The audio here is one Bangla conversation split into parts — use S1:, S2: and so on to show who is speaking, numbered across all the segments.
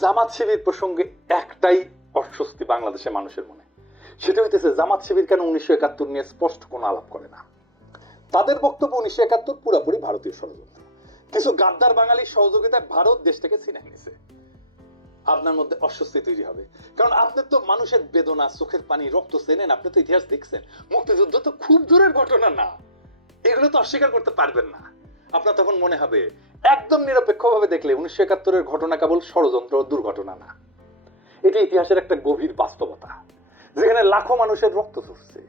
S1: জামাত শিবির প্রসঙ্গে একটাই অস্বস্তি বাংলাদেশের মানুষের মনে। সেটা হইতেছে জামাত শিবির কেন উনিশশো একাত্তর নিয়ে স্পষ্ট কোনো আলাপ করে না? তাদের বক্তব্য উনিশশো একাত্তর পুরোপুরি ভারতীয় ষড়যন্ত্র। কিছু গাদ্দার বাঙালির সহযোগিতায় ভারত দেশটাকে ছিনাই নিছে আপনার মধ্যে অস্বস্তি তৈরি হবে। কারণ আপনি তো মানুষের বেদনা, চোখের পানি, রক্ত চেনেন, আপনি তো ইতিহাস দেখছেন। মুক্তিযুদ্ধ তো খুব দূরের ঘটনা না। এগুলো তো অস্বীকার করতে পারবেন না। আপনার তখন মনে হবে, একদম নিরপেক্ষভাবে দেখলে উনিশশো একাত্তরের ঘটনা কেবল ষড়যন্ত্র দুর্ঘটনা না। এটি ইতিহাসের একটা গভীর বাস্তবতা, যেখানে লাখো মানুষের রক্ত ঝরছে।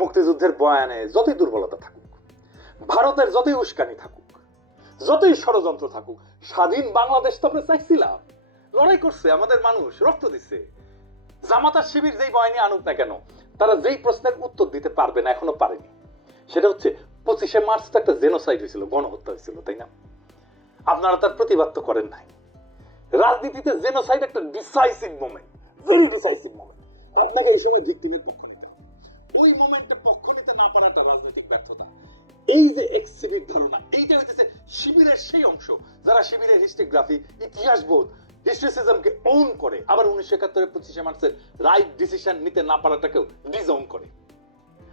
S1: মুক্তিযুদ্ধের বয়ানে যতই দুর্বলতা থাকুক, ভারতের যতই উস্কানি থাকুক, যতই ষড়যন্ত্র থাকুক, স্বাধীন বাংলাদেশ তো আমরা চাইছিলাম। লড়াই করছে, আমাদের মানুষ রক্ত দিচ্ছে জামাতার শিবির যেই বয়ানি আনুক না কেন, তারা যেই প্রশ্নের উত্তর দিতে পারবে না, এখনও পারেনি। সেটা হচ্ছে পঁচিশে মার্চ তো একটা জেনোসাইড হয়েছিল, গণহত্যা হয়েছিল, তাই না? আপনারা তার প্রতিবাদ তো করেন নাই। রাজনীতিতে জেনোসাইড একটা decisive moment very decisive moment আপনাকে এই সময় ভিক্টিমের পক্ষ। ওই মোমেন্টে পক্ষ নিতে না পারাটা রাজনৈতিক ব্যর্থতা। এই যে এক্সিভিক ধারণা, এইটা হইতেছে শিবিরের সেই অংশ যারা শিবিরের হিস্টোগ্রাফি ইতিহাস বোধ হিস্ট্রিসিজমকে ওন করে, আবার উনিশশো একাত্তরের পঁচিশে মার্চের রাইট ডিসিশন নিতে না পারাটাকেও ডিজওন করে।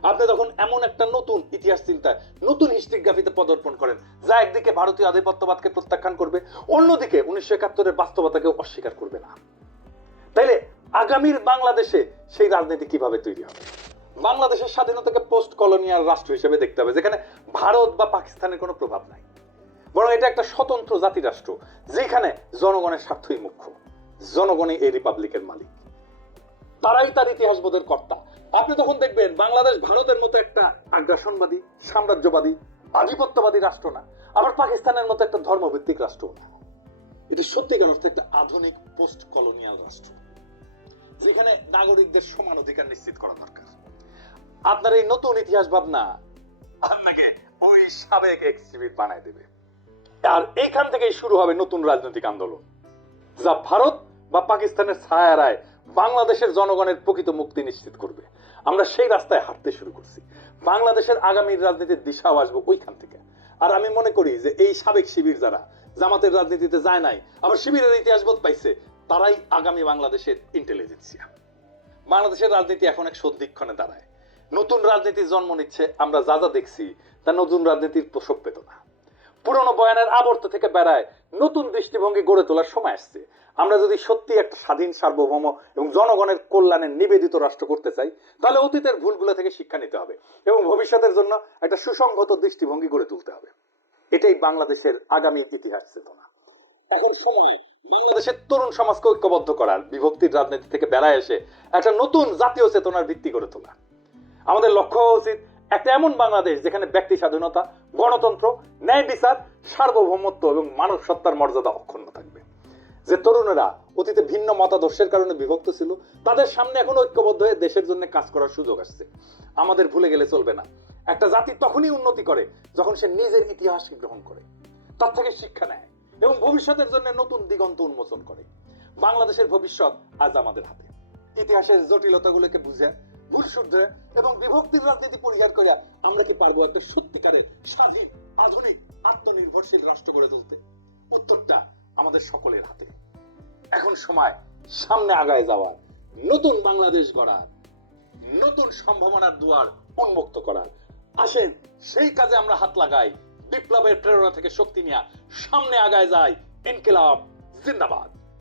S1: আপনি তখন এমন একটা নতুন ইতিহাস চিন্তায়, নতুন হিস্ট্রিগ্রাফিতে পদার্পণ করেন, যা একদিকে ভারতীয় আধিপত্যবাদকে প্রত্যাখ্যান করবে, অন্যদিকে উনিশশো একাত্তরের বাস্তবতাকে অস্বীকার করবে না। তাইলে আগামীর বাংলাদেশে সেই রাজনীতি কীভাবে তৈরি হবে? বাংলাদেশের স্বাধীনতাকে পোস্ট কলোনিয়াল রাষ্ট্র হিসেবে দেখতে হবে, যেখানে ভারত বা পাকিস্তানের কোনো প্রভাব নাই। বরং এটা একটা স্বতন্ত্র জাতি রাষ্ট্র যেখানে জনগণের স্বার্থই মুখ্য, জনগণই এই রিপাবলিকের মালিক। তারাই তার ইতিহাস বোধের কর্তা। আপনি তখন দেখবেন বাংলাদেশ ভারতের মতো একটা আগ্রাসনবাদী, সাম্রাজ্যবাদী, আধিপত্যবাদী রাষ্ট্র না, আবার পাকিস্তানের মতো একটা ধর্মভিত্তিক রাষ্ট্র না। এটা সত্যিকার অর্থে একটা আধুনিক পোস্ট কলোনিয়াল রাষ্ট্র, যেখানে নাগরিকদের সমান অধিকার নিশ্চিত করা দরকার। আপনার এই নতুন ইতিহাস ভাবনা আপনাকে ওই সাবেক এক্সিবিট বানায় দেবে। আর এখান থেকেই শুরু হবে নতুন রাজনৈতিক আন্দোলন, যা ভারত বা পাকিস্তানের ছায়ারায় বাংলাদেশের জনগণের প্রকৃত মুক্তি নিশ্চিত করবে। আমরা সেই রাস্তায় হাঁটতে শুরু করছি। বাংলাদেশের আগামীর রাজনীতির দিশাও আসবে ওইখান থেকে। আর আমি মনে করি যে এই সাবেক শিবির যারা, জামাতের রাজনীতিতে যায় নাই, আবার শিবিরের ইতিহাস বোধ পাইছে, তারাই আগামী বাংলাদেশের ইন্টেলিজেন্সিয়া বাংলাদেশের রাজনীতি এখন এক সন্ধিক্ষণে দাঁড়ায়। নতুন রাজনীতির জন্ম নিচ্ছে, আমরা যা যা দেখছি, তা নতুন রাজনীতির প্রসব পেত না পুরনো বয়ানের আবর্ত থেকে বেড়ায় নতুন দৃষ্টিভঙ্গি গড়ে তোলার সময় আসছে। আমরা যদি সত্যি একটা স্বাধীন, সার্বভৌম এবং জনগণের কল্যাণে নিবেদিত রাষ্ট্র করতে চাই, তাহলে অতীতের ভুলগুলো থেকে শিক্ষা নিতে হবে এবং ভবিষ্যতের জন্য একটা সুসংহত দৃষ্টিভঙ্গি গড়ে তুলতে হবে। এটাই বাংলাদেশের আগামী ইতিহাস চেতনা। এখন সময়, বাংলাদেশের তরুণ সমাজকে ঐক্যবদ্ধ করার বিভক্তির রাজনীতি থেকে বেড়ায় এসে একটা নতুন জাতীয় চেতনার ভিত্তি গড়ে তোলা। আমাদের লক্ষ্য হওয়া উচিত একটা এমন বাংলাদেশ যেখানে ব্যক্তি স্বাধীনতা, গণতন্ত্র, ন্যায় বিচার, সার্বভৌমত্ব এবং মানব সত্তার মর্যাদা অক্ষুণ্ণ থাকবে যে তরুণেরা অতীতে ভিন্ন মতাদর্শের কারণে বিভক্ত ছিল, তাদের সামনে এখন ঐক্যবদ্ধ হয়ে দেশের জন্য কাজ করার সুযোগ আসছে। আমাদের ভুলে গেলে চলবে না। একটা জাতি তখনই উন্নতি করে যখন সে নিজের ইতিহাস গ্রহণ করে, তার থেকে শিক্ষা নেয় এবং ভবিষ্যতের জন্য নতুন দিগন্ত উন্মোচন করে। বাংলাদেশের ভবিষ্যৎ আজ আমাদের হাতে। ইতিহাসের জটিলতাগুলোকে বুঝে, ভুল শুদ্ধে এবং বিভক্তির রাজনীতি পরিহার করে আমরা কি পারব একটা সত্যিকারের স্বাধীন, আধুনিক, আত্মনির্ভরশীল রাষ্ট্র গড়ে তুলতে? উত্তরটা আমাদের সকলের হাতে। এখন সময়, সামনে আগায় যাওয়ার, নতুন বাংলাদেশ গড়ার, নতুন সম্ভাবনার দুয়ার উন্মুক্ত করার। আসেন, সেই কাজে আমরা হাত লাগাই। বিপ্লবের প্রেরণা থেকে শক্তি নিয়ে সামনে আগায় যাই ইনকিলাব, জিন্দাবাদ।